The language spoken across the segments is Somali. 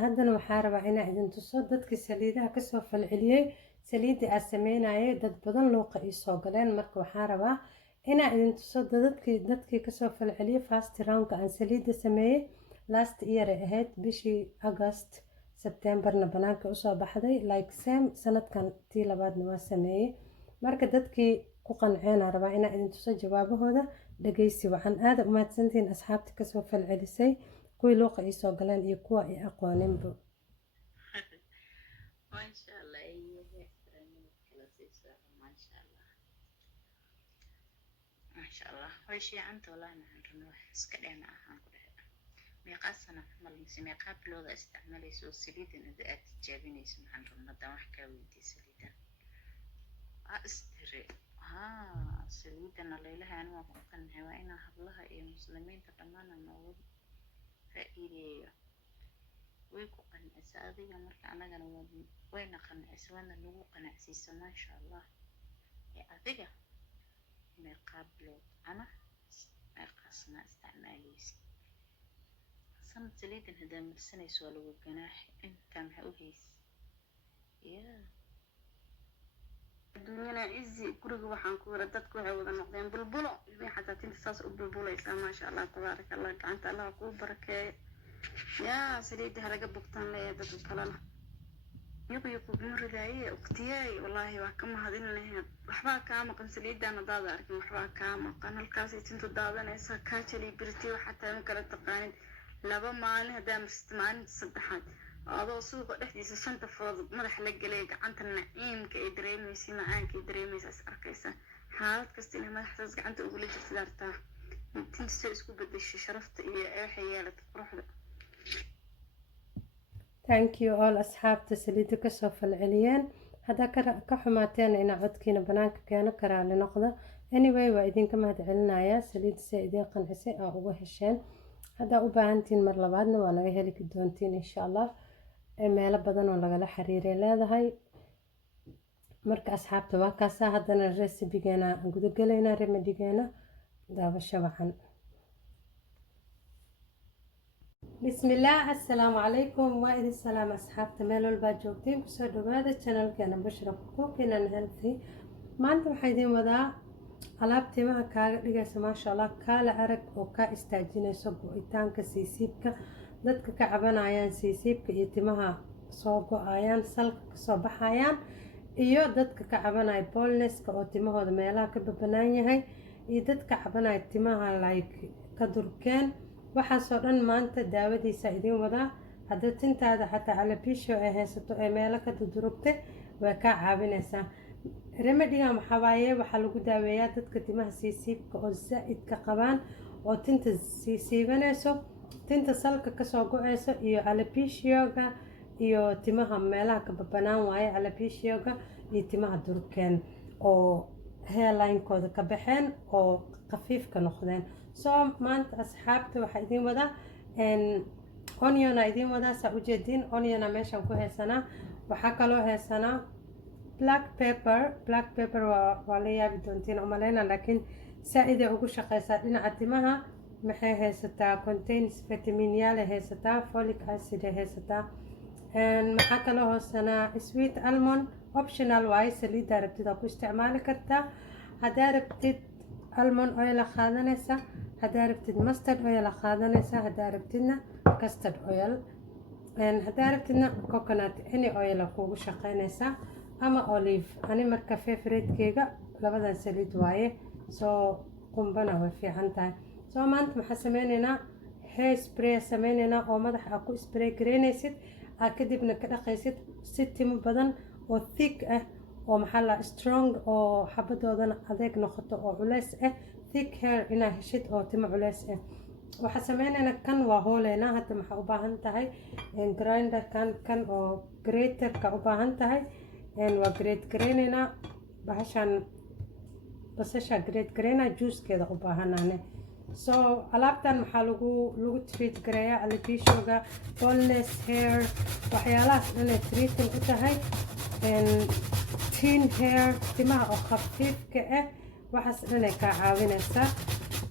haddana waxaa rabaa inaa idin tuso dadkii saliidaha kasoo falceliyey saliidii aad sameynayay dad badan luuqa ii soo galeen marka waxaa rabaa inaa idin tuso dadkii kasoo falceliyey fast roundka aan saliida sameeyey last year ay ahayd bishii August Septemberna banaanka usoo baxday like same sanadkan tii labaadna waa sameeyey marka dadkii ku qanceen aan rabaa inaa idin tuso jawaabahooda dhageysi waxaan aada u mahadsantihiin asxaabta kasoo falcelisay kuwii luuqa ii soo galeen iyo kuwa i aqooninba maashallah way shiicanta wallahi maxaan rabnaa wax iska dheena ahaan ku dhahay meeqaa sana camal mise meeqaa bilooda isticmaalaysa oo saliidan aad tijaabinaysa maxaan rabnaa haddaan wax kaa weydiiy saliidan istire saliidana laylaha anigu waan ku qannahay waa inaa hablaha iyo muslimiinta dhammaana noogu faa'iideeyo way ku qancisa adiga marka anagana wayna qancisa waana nagu qanacsiisa maasha allah ee adiga meeqaa bilood ama meeqaasna isticmaalaysa sanad saliidan haddaa marsanayso waa lagu ganaaxi intaa maxaa u haysa adduunyana cizi guriga waxaan ku wara dadku waxay wada noqdeen bulbulo ilmihi xataa tinta saas u bulbulaysaa maasha allah tabaaraka allah gacanta allah kuu barakeeyo yaa saliida halaga bogtaan leeyahay dadka kalena yuqyuqu kuma ridaaye uqtiyaay wallaahi waa ka mahadin lahayd waxbaa kaa maqan saliidaan haddaad arkin waxbaa kaa maqan halkaasay tintu daadanaysaa kaa jali birtiyo xataa ma kala taqaanin laba maalin haddaa marsata maalinta saddexaad adoo suuqa dhexdiisa shanta farood madaxa la gelay gacanta naciimka ay dareemaysa macaanka ay dareemaysa is arkaysa xaalad kasta inay madaxdaas gacanta ugula jirtid artaa tinta soo isku bedeshay sharafta iyo waxay yeelatay quruxda thank you all asxaabta saliida kasoo falceliyeen haddaa ka xumaateen inaa codkiina banaanka keeno karaali noqda anyway waa idinka mahad celinayaa saliida si idiin qancisay aa uga hesheen haddaa u baahantihiin mar labaadna waa naga heli doontiin insha allah meelo badan oo lagala xiriiray leedahay marka asxaabta waa kaasaa haddana recibigeena aan gudagelaynaa remedigeena daabasho wacan bismillaah assalaamu calaykum waa idin salaam asxaabta meel walbaa joogtiin kusoo dhawaada channelkeena Bushra Cooking and Healthy maanta waxaa idin wadaa alaab timaha kaaga dhigaysa maasha allah kaala arag oo kaa istaajinayso go-itaanka siisiibka dadka ka cabanayaan siisiibka iyo timaha soo go-ayaan salka kasoo baxayaan iyo dadka ka cabanaya baldnesska oo timahooda meelaha ka babanaan yahay iyo dadka cabanaya timaha like ka durkeen waxaasoo dhan maanta daawadiisa idin wadaa hadda tintaada xataa alopecia ay haysato ee meelo ka durugtay way kaa caawinaysaa remedigan waxaa waaye waxaa lagu daaweeyaa dadka timaha siisiibka oo zaa'idka qabaan oo tinta siisiibanayso tinta salka kasoo go-ayso iyo alopeciaga iyo timaha meelaha ka babanaan waaye alopeciaga iyo timaha durkeen oo hairline-kooda ka baxeen oo khafiifka noqdeen soo maanta asxaabta waxaa idin wadaa oniona idin wadaa saa ujeediin oniona meeshaan ku haysanaa waxaa kaloo haysanaa black pepper waa la yaabi doontiin umaleyna laakiin saa-iday ugu shaqeysaa dhinaca timaha maxay haysataa contains vitaminyaale haysataa folic acid ay haysataa maxaa kaloo hoosanaa sweet almond optional waaye saliiddaa rabtid aa ku isticmaali kartaa haddaa rabtid almond oil la qaadanaysa haddaa rabtid mustard oil la qaadanaysa haddaa rabtidna custard oil haddaa rabtidna coconut any oil a kuugu shaqeynaysaa ama olive ani marka favorite-keyga labadan saliid waaye soo qumbana way fiican tahay soo maanta maxaa sameyneynaa hair spray sameyneynaa oo madaxa aa ku spray gareynaysid aa kadibna ka dhaqaysid si timo badan oo thick ah oo maxaa la strong oo xabadoodana adeeg noqoto oo culeys ah thick hair inaa heshid oo timo culeys ah waxaa sameyneynaa kan waa hooleynaa hadda maxaa u baahan tahay grinderkan kan oo graterka u baahan tahay waa grate gareyneynaa bahashan basasha grate gareynaa juicekeeda u baahanane soo alaabtan maxaa lagu treat gareeyaa alopeciaga baldness hair waxyaalahaas dhanay treating u tahay thin hair timaha oo khafiifka ah waxaas dhanay kaa caawinaysaa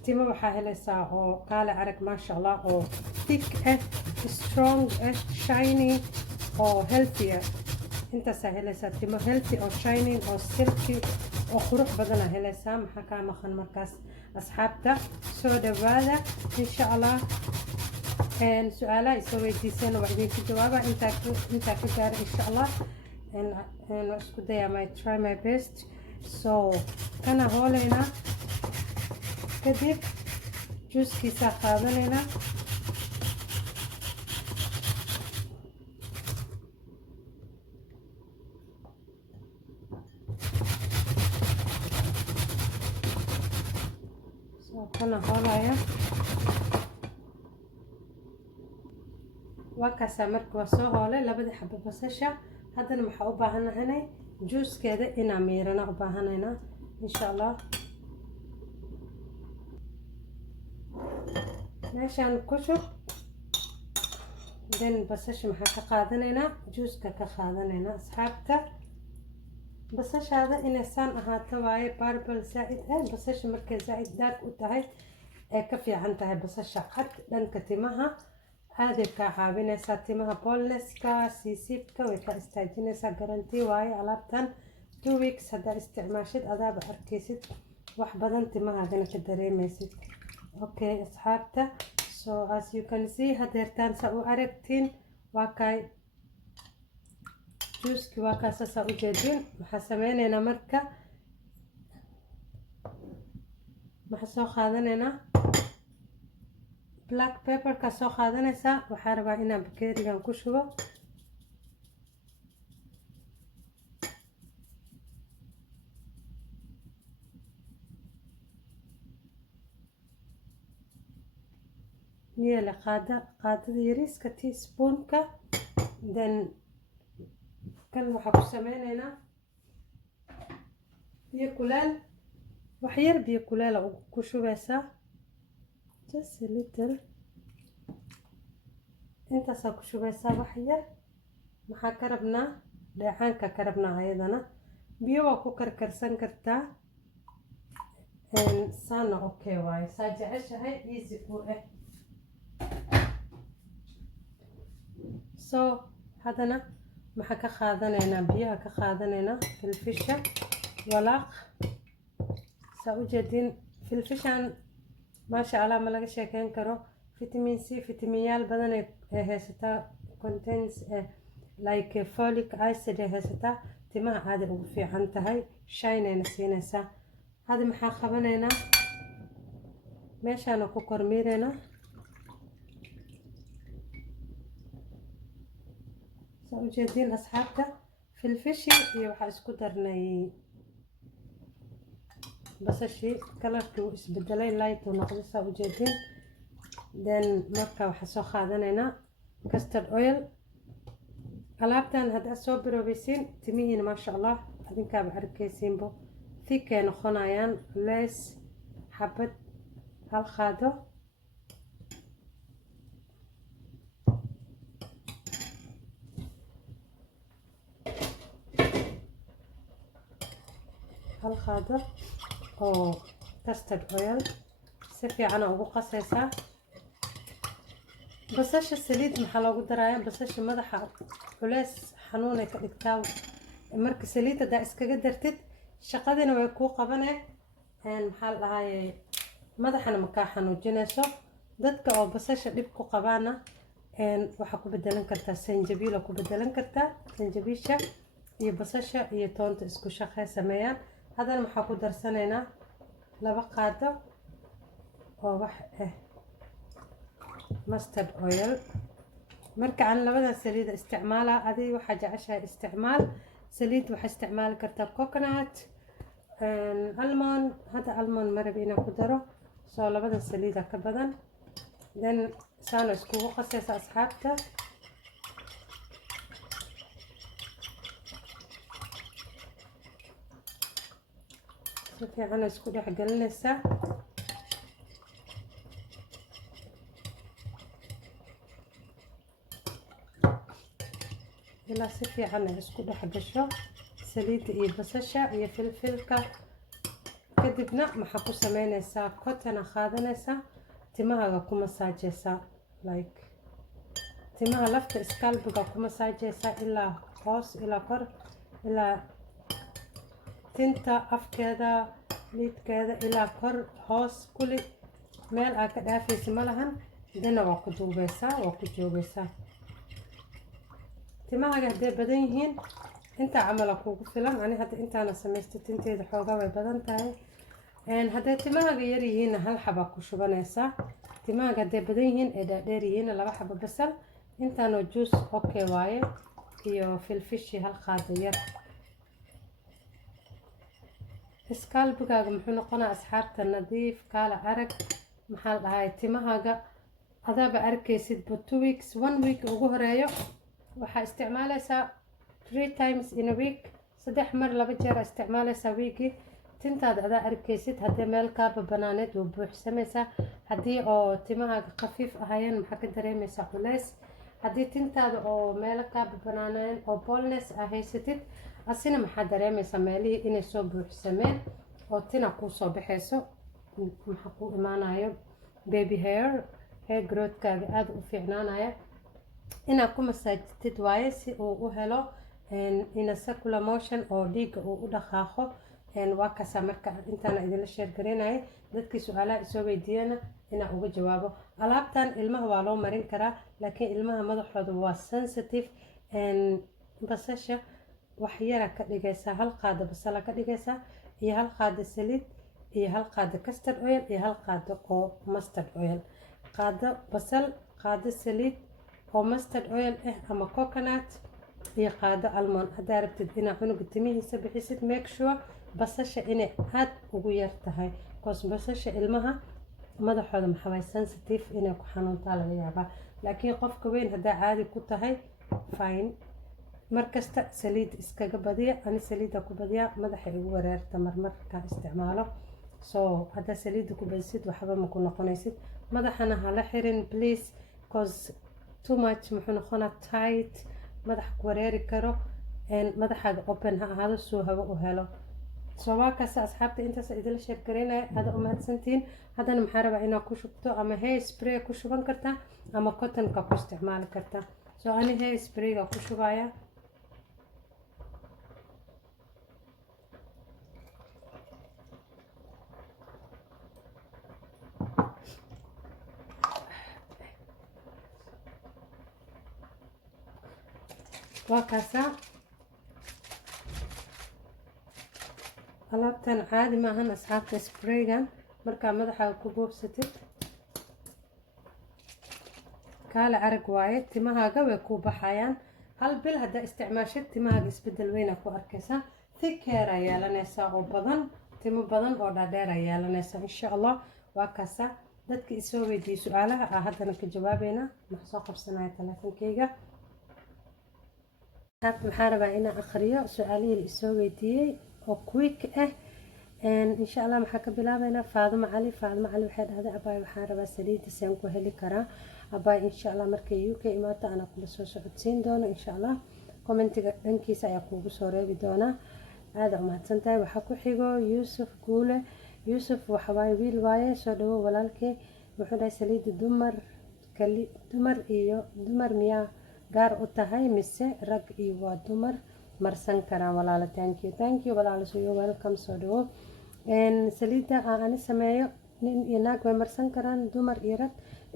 timo waxaa helaysaa oo kaale arag maasha allah oo thick ah strong shiny oo healthier. intaasaa helaysaa timo healthy oo shining oo silky oo qurux badana helaysaa. maxaa kaa maqan markaas asxaabta? soo dhawaada insha allah. su-aalaha isoo weydiiseen waa idinku jawaaba intaa ka gaara insha allah. waa isku dayaa try my best. so kana hooleynaa, kadib juuskiisaa qaadanaynaa. kana hoolaya waa kaasaa marka waa soo hoolay labadii xabo basasha. haddana maxaa u baahanahay juuskeeda inaan miirana u baahanaynaa insha allah. meeshaan ku shub, then basasha maxaa ka qaadanaynaa, juuska ka qaadanaynaa asxaabta. basashaada inay saan ahaato waaye barbal zaa'id basasha markay zaa'id dark u tahay ee ka fiican tahay basasha cad. dhanka timaha aaday kaa caawinaysaa, timaha bolneska siisiibka way ka istaajinaysaa. garantii waaye alaabtan 2 weeks haddaa isticmaashid adaaba arkaysid wax badan timahaagana ka dareemaysid. okay asxaabta, so as you can see hadeertaan saa u aragtiin waa kaay juuski waa kaasasaa u jeedin. waxaa sameynaynaa marka, waxaa soo qaadanaynaa black pepperka soo qaadanaysaa. waxaa rabaa inaan bakeerigan ku shubo. yeele qaadada yariiska teaspoonka. then kan waxaa ku sameynaynaa biyo kuleel, wax yar biyo kuleela ku shubaysaa, just a little. intaasaa ku shubaysaa wax yar. maxaa ka rabnaa? dheecaanka ka rabnaa ayadana. biyo waa ku karkarsan kartaa saana okay waaye, saa jeceshahay easy u so haddana maxaa ka qaadanaynaa, biyaha ka qaadanaynaa filfisha walaaq. saa u jeedin filfishan maasha allah ma laga sheekeyn karo. vitamin c vitaminyaal badan ay haysataa, contains like folic acid ay haysataa. timaha aaday ugu fiican tahay, shinayna siinaysaa. hadda maxaa qabanaynaa, meeshaana ku kormiiraynaa. saa u jeedin asxaabta filfishi iyo waxaa isku darnay basashii, kalarkii uu isbedelay light uu noqday saa u jeedin. then marka waxaa soo qaadanaynaa custard oil. alaabtan haddaad soo baroobaysiin timihiina maasha allah adinkaaba arkaysiinbo thickay noqonayaan. lees xabad hal qaado oo custard oil si fiican ugu qasaysaa. basasha saliid maxaa loogu darayaa? basasha madaxa culeys xanuunay ka dhigtaa. marka saliid haddaa iskaga dartid shaqadina way kuu qabanee. maxaa la dhahaye madaxana makaa xanuujinayso. dadka oo basasha dhib ku qabaana waxaa ku bedelan kartaa sanjabiil oo ku bedelan kartaa. sanjabiisha iyo basasha iyo toonta isku shaqey sameeyaan. haddana maxaa ku darsanaynaa 2 qaado oo wax mustard oil. marka aan labadan saliida isticmaalaa, adiga waxaa jeceshahay isticmaal. saliid waxaa isticmaali kartaa coconut, almond. hadda almond marab inaan ku daro, soo labadan saliida ka badan. then saana iskugu qasaysa asxaabta. si fiican isku dhex gelinaysaa. ilaa si fiican ay isku dhex gasho saliidda iyo basasha iyo filfilka. kadibna maxaa ku sameynaysaa, cotton qaadanaysaa, timahaaga ku masaajaysaa like timaha lafta iskalbiga ku masaajeysaa ilaa hoos ilaa kor ilaa tinta afkeeda liidkeeda ilaa kor hoos kuli meel aad ka dhaafaysa ma lahan. dina waa ku duubeysaa waa ku joogeysaa. timahaaga hadday badan yihiin intaa camala kugu filan. ani hadda intaana samaysta tinteeda xoogaa way badan tahay. hadday timahaaga yar yihiinna hal xaba ku shubanaysaa. timahaaga hadday badan yihiin ee dhaadheer yihiinna 2 xabo basal intaanoo juice okay waaye iyo filfishi hal qaado yar. iskalbigaaga muxuu noqonaa asxaabta nadiif kaala arag. maxaa la dhahay timahaaga adaaba arkaysid 2 weeks 1 week ugu horeeyo waxaa isticmaalaysaa 3 times in a week. 3 mar 2 jeer isticmaalaysaa weekii. tintaada adaa arkaysid haddii meel kaaba banaaneed waa buuxsamaysaa. haddii oo timahaaga khafiif ahaayeen maxaa ka dareemaysaa culays. haddii tintaada oo meelo kaaba banaaneen oo boolness aa haysatid asina maxaa dareemaysaa meelihii inay soo buuxsameen oo tina kuu soo baxayso. maxaa kuu imaanayo baby hair growthkaaga aada u fiicnaanaya. inaad ku masaajitid waaye si uu u helo ina circular motion oo dhiigga uu u dhaqaaqo. waa kasa marka intaana idinla sheergareynaya dadkii su-aalaha isoo weydiiyana inaa uga jawaabo. alaabtan ilmaha waa loo marin karaa laakiin ilmaha madaxooda waa sensitive. basasha wax yara ka dhigaysaa. hal qaado basala ka dhigaysaa iyo hal qaado saliid iyo hal qaado custard oil iyo hal qaado oo mustard oil. qaado basal qaado saliid oo mustard oil ama coconut iyo qaado almond. haddaa rabtid inaa cunuga timihiisa bixisid make sure basasha inay aad ugu yar tahay because basasha ilmaha madaxooda maxaa sensitive inay ku xanuuntaa laga yaabaa. laakiin qofka weyn haddaa caadi ku tahay fine. markasta saliid iskaga badiya. ani saliida ku badiyaa madaxa igu wareerta marmarkaa isticmaalo. so haddaa saliida ku badisid waxba ma ku noqonaysid. madaxana hala xirin please because too much muxuu noqonaa tight madax ku wareeri karo. madaxaaga open ha ahaado suu hawo u helo. soo waa kaasa asxaabta intaas idinla sheergareynaya aada u mahadsantihiin. haddana maxaa rabaa inaad ku shubto ama hair spray ku shuban kartaa ama cottonka ku isticmaali kartaa. soo ani hair sprayga ku shubaya. waa kaasa alaabtan caadi maahan asxaabta spraygan markaa madaxaaga ku buubsatid kaala arag waaye. timahaaga way kuu baxayaan. hal bil haddaa isticmaashid timahaaga isbedel weyna ku arkaysaa. thick hair aa yeelanaysaa oo badan timo badan oo dhaadheer aa yeelanaysaa insha allah. waa kaasa dadka isoo weydiiyey su-aalaha haddana ka jawaabeynaa. maxaa soo qabsanaya telefoonkeyga. maxaa rabaa inaan akhriyo su-aalihii la isoo weydiiyey oo quick insha allah. maxaa ka bilaabeynaa Faadumo Cali. Faadumo Cali waxay dhahday abaay waxaan rabaa saliida saan ku heli karaa abaay. insha allah markay UK imaato anaa kula soo socodsiin doono insha allah. commentiga dhankiisa ayaa kuugu soo reebi doonaa. aada u mahadsantahay. waxaa ku xigo Yuusuf Guule. Yuusuf waxawaaye wiil waaye soo dhawo walaalkey. wuxuu dhahay saliida dumar miyaa gaar u tahay mise rag iyo waa dumar marsan karaan walaalo. thank you walaalo suyo welcome soo dhawo. saliida aan sameeyo nin iyo naag way marsan karaan dumar iyo rag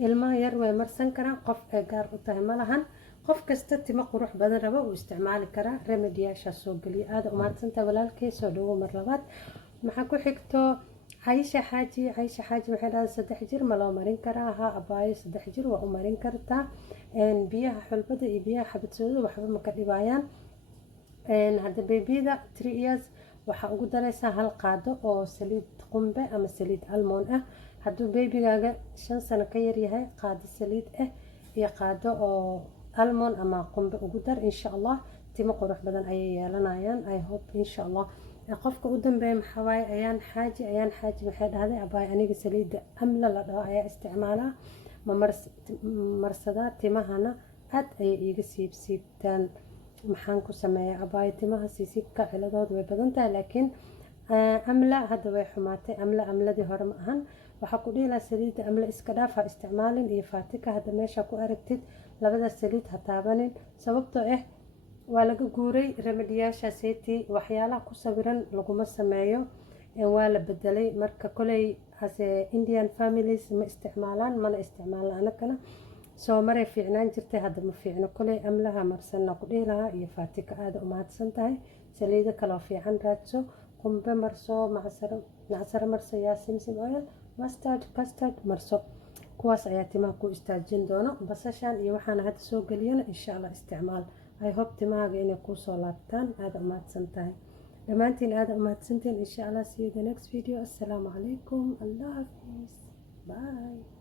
ilmaha yar way marsan karaan. qof ay gaar u tahay ma lahan. qof kasta timo qurux badan rabo uu isticmaali karaa. remediyaasha soo geliya. aada u mahadsantahay walaalkey soo dhawo mar labaad. maxaa ku xigto Caisha Xaaji. Caisha Xaaji waxay dhahday 3 jir ma loo marin karaa. haa abaayo 3 jir waa u marin kartaa. biyaha xulbada iyo biyaha xabadsooda waxba ma ka dhibayaan. hadda babyda 3 years waxaa ugu daraysaa hal qaado oo saliid qumbe ama saliid almond hadduu babygaaga 5 sano ka yar yahay qaado saliid iyo qaado oo almond ama qumbe ugu dar insha allah. timo qurux badan ayay yeelanayaan I hope insha allah. qofka u dambeeya maxaa waaye ayaan xaaji waxay dhahday abaay aniga saliida amla la dhaho ayaa isticmaalaa marsadaa timahana aad ayay iiga siibtaan. maxaan ku sameeyaa abaay timaha siisiibka ciladooda way badan tahay laakiin amla hadda way xumaatay. amladii hore ma ahan. waxaa ku dhihi lahaa saliida amla iska dhaaf ha isticmaalin iyo faatika hadda meesha ku aragtid labadaas saliid ha taabanin sababtoo ah waa laga guuray remediyaasha seeti waxyaalaha ku sawiran laguma sameeyo waa la bedelay marka koley hase Indian families ma isticmaalaan mana isticmaalaan anakana soo maray fiicnaan jirtay hadda ma fiicno koley amlaha marsanna ku dhihi lahaa iyo faatika aada u mahadsan tahay saliido kaloo fiican raadso qumbe marso macsaro marso yaa simsim oil custard marso kuwaas ayaa timaha ku istaajin doono basashan iyo waxaana hadda soo geliyana insha allah isticmaal I hope timahaaga inay kuu soo laabtaan aada u mahadsan tahay dhammaantiin aada u mahadsantiin insha allah see you the next video assalaamu calaykum allah hafiis bye